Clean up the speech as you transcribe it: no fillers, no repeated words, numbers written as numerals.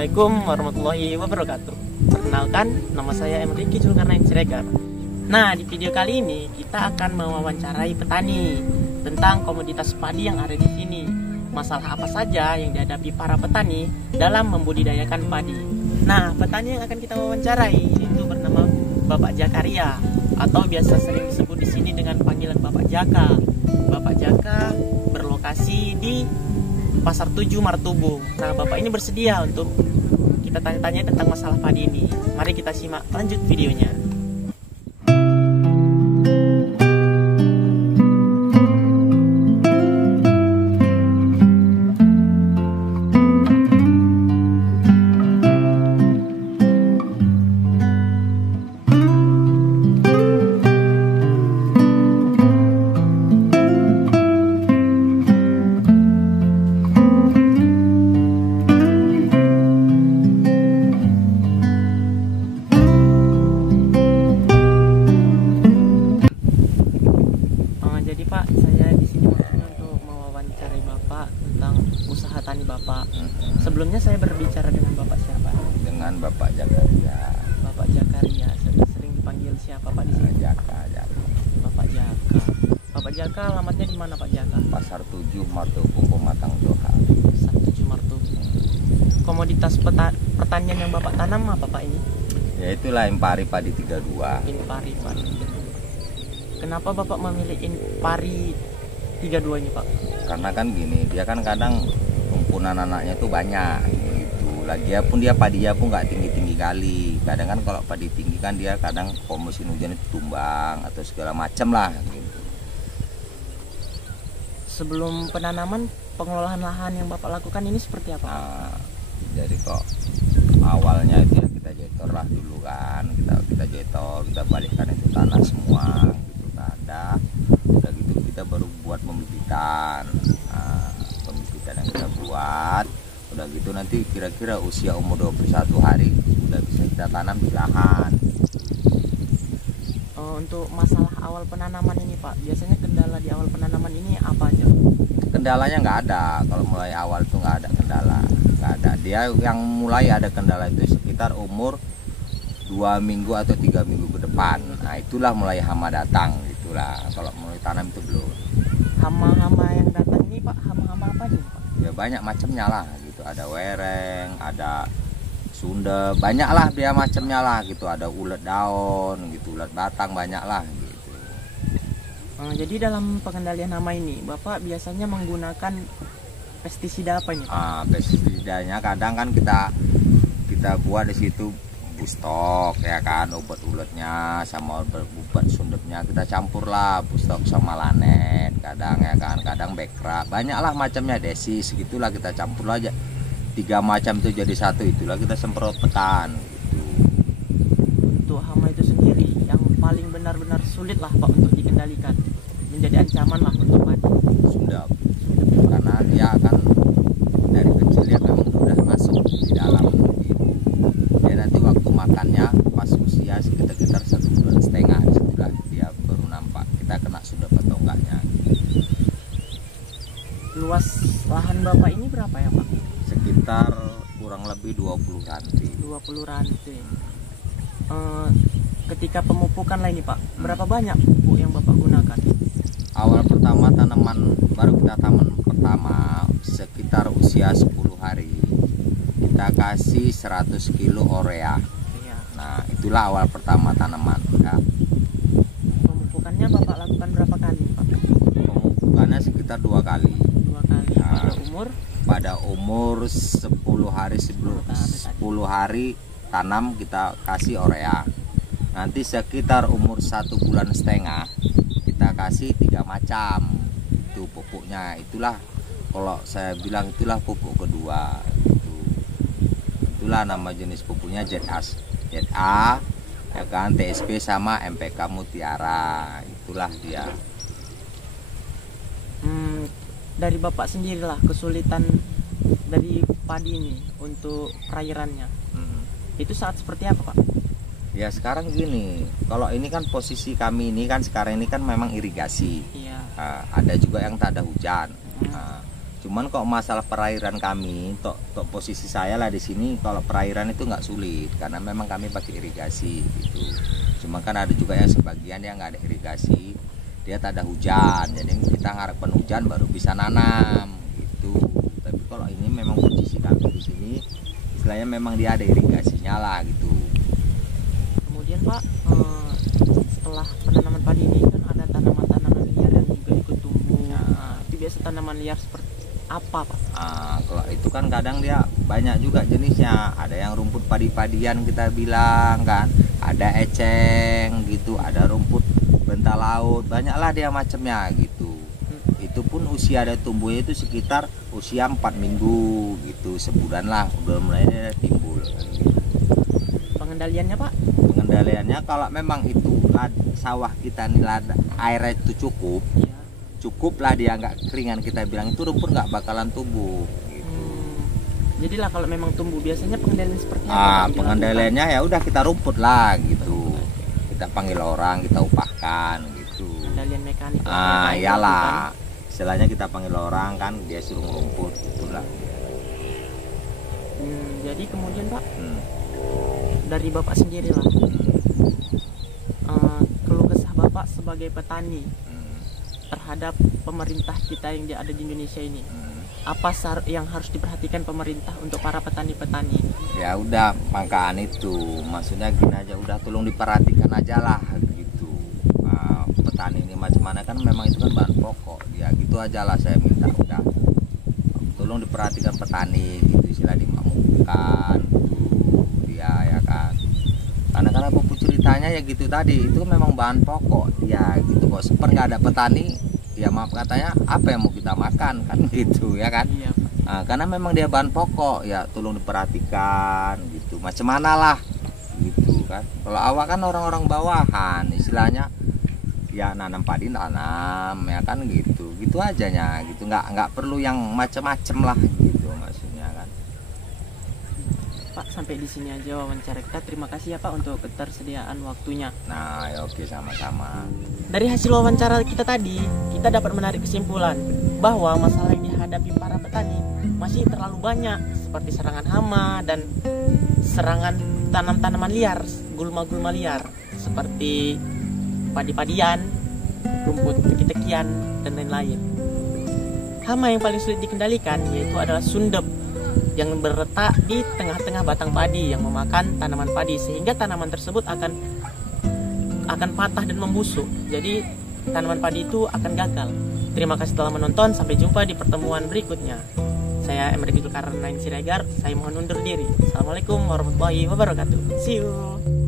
Assalamualaikum warahmatullahi wabarakatuh. Perkenalkan, nama saya Enrique Zulkarnain Siregar. Nah, di video kali ini kita akan mewawancarai petani tentang komoditas padi yang ada di sini. Masalah apa saja yang dihadapi para petani dalam membudidayakan padi. Nah, petani yang akan kita wawancarai itu bernama Bapak Jakaria, atau biasa sering disebut di sini dengan panggilan Bapak Jaka. Bapak Jaka berlokasi di Pasar 7 Martubung. Nah, Bapak ini bersedia untuk kita tanya-tanya tentang masalah padi ini. Mari kita simak lanjut videonya. Jadi Pak, saya di sini untuk mewawancarai Bapak tentang usaha tani Bapak. Sebelumnya saya berbicara dengan Bapak siapa? Dengan Bapak Jakaria. Bapak Jakaria, sering dipanggil siapa Pak di sini? Jaka. Bapak Jaka. Bapak Jaka, alamatnya di mana Pak Jaka? Pasar 7 Martubung, Pematang Joha. Pasar 7 Martubung. Komoditas pertanian yang Bapak tanam apa Pak ini? Ya itulah Impari Padi 32. Impari Padi 32. Kenapa Bapak memilih Impari 32 ini Pak? Karena kan gini, dia kan kadang kumpulan anaknya tuh banyak gitu. Lagiapun dia padinya pun nggak tinggi-tinggi kali. Kadang kan kalau padi tinggi kan dia kadang kalau musim hujan itu tumbang atau segala macam lah gitu. Sebelum penanaman, pengelolaan lahan yang Bapak lakukan ini seperti apa? Nah, jadi kok awalnya itu ya kita jetor lah dulu kan. Kita jetor, kita balikkan itu tanah semua. Udah gitu kita baru buat pembibitan. Nah, pembibitan yang kita buat udah gitu nanti kira-kira usia umur 21 hari udah bisa kita tanam di lahan. Untuk masalah awal penanaman ini Pak, biasanya kendala di awal penanaman ini apa aja? Kendalanya nggak ada, kalau mulai awal tuh nggak ada kendala, nggak ada. Dia yang mulai ada kendala itu sekitar umur 2 minggu atau 3 minggu ke depan. Nah itulah mulai hama datang. Lah, kalau mulai tanam itu belum. Hama-hama yang datang ini Pak, hama-hama apa aja Pak? Ya banyak macamnya lah gitu, ada wereng, ada sunda, banyak lah dia macamnya lah gitu, ada ulet daun gitu, ulet batang, banyak lah gitu. Jadi dalam pengendalian hama ini Bapak biasanya menggunakan pestisida apa ini Pak? Pestisidanya kadang kan kita buat di situ bustok ya kan, obat uletnya sama obat sundepnya kita campur lah, bustok sama lanet kadang ya kan, kadang bekra, banyak lah macamnya, desi segitulah kita campur aja 3 macam itu jadi satu, itulah kita semprotkan gitu. Untuk hama itu sendiri yang paling benar-benar sulit lah Pak untuk dikendalikan, menjadi ancaman lah untuk padi. Sundep, karena dia kan dari kecil ya memang udah masuk di dalam gitu. Dia nanti waktu makannya pas usia sekitar 1,5 bulan setelah dia baru nampak kita kena sundep atau enggaknya. Luas lahan Bapak ini berapa ya Pak? Sekitar kurang lebih 20 ranting. 20 ranting. Ketika pemupukan lah ini Pak, berapa banyak pupuk yang Bapak gunakan? Awal pertama tanaman baru kita tanam pertama sekitar usia 10 hari kita kasih 100 kilo urea. Iya. Nah itulah awal pertama tanaman ya. Pemupukannya Bapak lakukan berapa kali Pak? Pemupukannya sekitar 2 kali. 2 kali. Nah, pada umur 10 hari sebelum 10 hari tanam kita kasih urea. Nanti sekitar umur 1,5 bulan kita kasih 3 macam itu pupuknya. Itulah kalau saya bilang itulah pupuk kedua gitu. Itulah nama jenis pupuknya ZA ya kan, TSP sama MPK Mutiara, itulah dia. Dari Bapak sendirilah kesulitan dari padi ini untuk perairannya. Itu saat seperti apa Pak? Ya sekarang gini, kalau ini kan posisi kami ini kan sekarang ini kan memang irigasi. Iya. Ada juga yang tak ada hujan. Cuman kok masalah perairan kami, tok posisi saya lah di sini, kalau perairan itu nggak sulit karena memang kami pakai irigasi gitu. Cuma kan ada juga yang sebagian yang nggak ada irigasi, dia tak ada hujan, jadi kita harapkan hujan baru bisa nanam gitu. Tapi kalau ini memang posisi kami di sini, istilahnya memang dia ada irigasinya lah gitu. Kemudian Pak, setelah penanaman padi ini kan ada tanaman-tanaman liar yang juga ikut tumbuh. Nah, itu biasa tanaman liar seperti apa Pak? Kalau itu kan kadang dia banyak juga jenisnya. Ada yang rumput padi-padian kita bilang kan, ada eceng gitu, ada rumput benta laut, banyaklah dia macamnya gitu. Itu pun usia ada tumbuhnya itu sekitar usia 4 minggu gitu, sebulan lah udah mulai dia timbul kan, gitu. Pengendaliannya Pak? Pengendaliannya kalau memang itu sawah kita nih airnya itu cukup, Ya. cukup lah, dia nggak keringan, kita bilang itu rumput nggak bakalan tumbuh gitu. Jadi lah kalau memang tumbuh biasanya pengendalian seperti apa? Pengendaliannya ya udah kita rumput lah gitu, kita panggil orang, kita upahkan gitu. Pengendalian mekanik. Iyalah, istilahnya kita panggil orang kan, dia suruh ngerumput gitulah. Jadi kemudian Pak, dari Bapak sendiri lah, keluh kesah Bapak sebagai petani terhadap pemerintah kita yang ada di Indonesia ini, apa yang harus diperhatikan pemerintah untuk para petani-petani? Ya udah, makan itu maksudnya gini aja, udah tolong diperhatikan aja lah gitu. Petani ini macam mana kan, memang itu kan bahan pokok dia, gitu aja lah saya minta, udah tolong diperhatikan petani gitu, istilah dimakmurkan gitu dia ya kan. Karena apapun ceritanya ya gitu tadi, itu memang bahan pokok ya gitu. Kok seper nggak ada petani, ya maaf katanya apa yang mau kita makan kan gitu ya kan. Iya, Karena memang dia bahan pokok ya, tolong diperhatikan gitu, macam mana lah gitu kan. Kalau awak kan orang-orang bawahan istilahnya, ya nanam padi tanam ya kan gitu, gitu ajanya gitu, nggak perlu yang macem-macem lah gitu maksudnya kan. Pak, sampai di sini aja wawancara kita. Terima kasih ya Pak untuk ketersediaan waktunya. Nah ya oke, sama-sama. Dari hasil wawancara kita tadi, kita dapat menarik kesimpulan bahwa masalah yang dihadapi para petani masih terlalu banyak, seperti serangan hama dan serangan tanaman liar, gulma-gulma liar seperti padi-padian, rumput teki-tekian, dan lain-lain. Hama yang paling sulit dikendalikan yaitu adalah sundep yang berletak di tengah-tengah batang padi yang memakan tanaman padi, sehingga tanaman tersebut akan patah dan membusuk. Jadi tanaman padi itu akan gagal. Terima kasih telah menonton. Sampai jumpa di pertemuan berikutnya. Saya Emre Zulkarnain Siregar. Saya mohon undur diri. Assalamualaikum warahmatullahi wabarakatuh. See you.